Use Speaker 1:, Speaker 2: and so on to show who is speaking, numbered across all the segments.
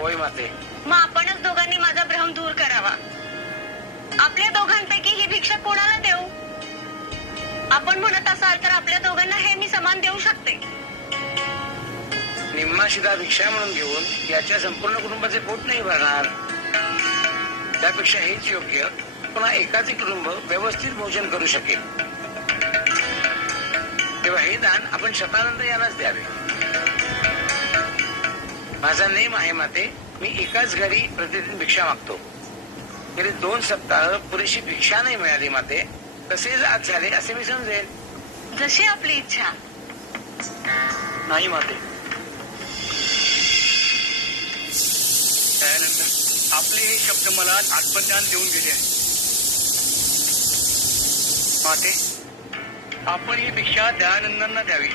Speaker 1: होय माते.
Speaker 2: मग आपणच दोघांनी माझा भ्रम दूर करावा. आपल्या दोघांपैकी ही भिक्षा कोणाला देऊ? आपण म्हणत असाल तर आपल्या दोघांना हे मी समान देऊ शकते.
Speaker 1: निम्मा शिदा भिक्षा म्हणून घेऊन याच्या संपूर्ण कुटुंबाचे पोट नाही भरणार. त्यापेक्षा हेच योग्य पुन्हा एकाचे कुटुंब व्यवस्थित भोजन करू शकेल. तेव्हा हे दान आपण शतानंद यालाच द्यावे. माझा नेम आहे माते. मी एकाच घरी प्रतिदिन भिक्षा मागतो. गेले दोन सप्ताह पुरेशी भिक्षा नाही मिळाली माते. तसेच आज झाले असे मी समजेल
Speaker 2: जशी आपली इच्छा.
Speaker 1: नाही माते.
Speaker 3: त्यानंतर आपले हे शब्द मला आत्मज्ञान देऊन गेले आहे. माते आपण ही भिक्षा दयानंदांना द्यावी.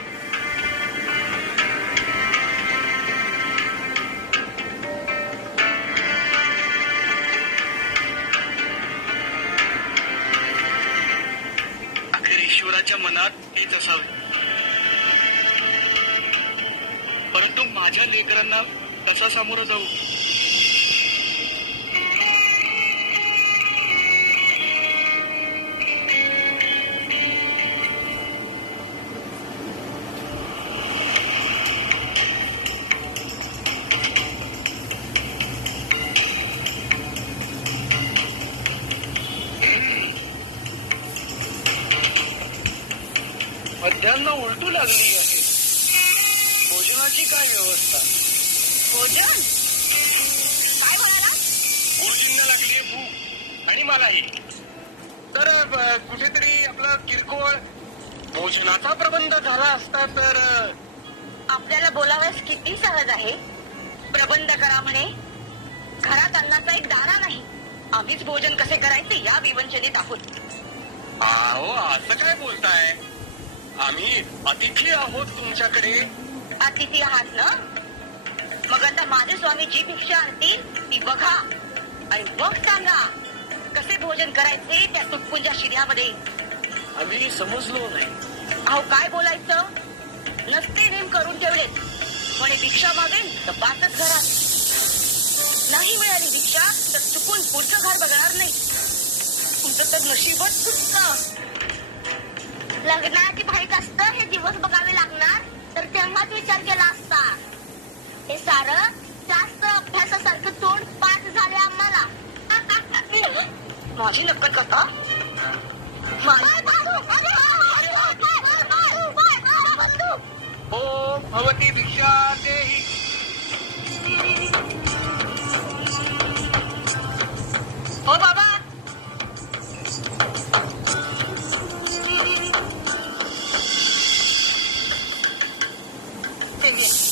Speaker 3: अखेर मनात येत असावी. परंतु माझ्या लेकरांना कसा सामोरं जाऊ. मध्यान्ह उलटू लागली आहे. भोजनाची काय व्यवस्था?
Speaker 2: भोजन? काय म्हणाला
Speaker 3: गुरुजींना लागली भूक आणि मलाही तर अ, कुठेतरी आपला किरकोळ भोजनाचा प्रबंध झाला असता तर अ,
Speaker 2: आपल्याला बोलावयास किती सहज आहे? प्रबंध करा म्हणे. घरात अन्नाचा एक दाणा नाही. आम्हीच भोजन कसे करायचे या विवंचनेत आहोत.
Speaker 3: अहो असं काय बोलताय? आम्ही अतिथी आहोत तुमच्याकडे.
Speaker 2: अतिथी आहात ना? मग आता माझे स्वामी जी भिक्षा आणतील ती बघा. आणि मग सांगा कसे भोजन करायचे त्या तुटपुंच्या शिड्यामध्ये
Speaker 3: आम्ही समजलो नाही.
Speaker 2: अहो काय बोलायचं? नसते नेम करून ठेवले. म्हणे भिक्षा मागेल तर पाचच घरात. नाही मिळाली भिक्षा तर चुकून पुढचं घर बघणार नाही. तुमचं तर नशीबच लग्नाची भाईक असतं हे दिवस बघावे लागणार तर तेव्हाच विचार केला असता हे सारं जास्त अभ्यासासारखं तोंड पाठ झाले आम्हाला माझी नक्कल करता
Speaker 3: भवती
Speaker 2: ते घे.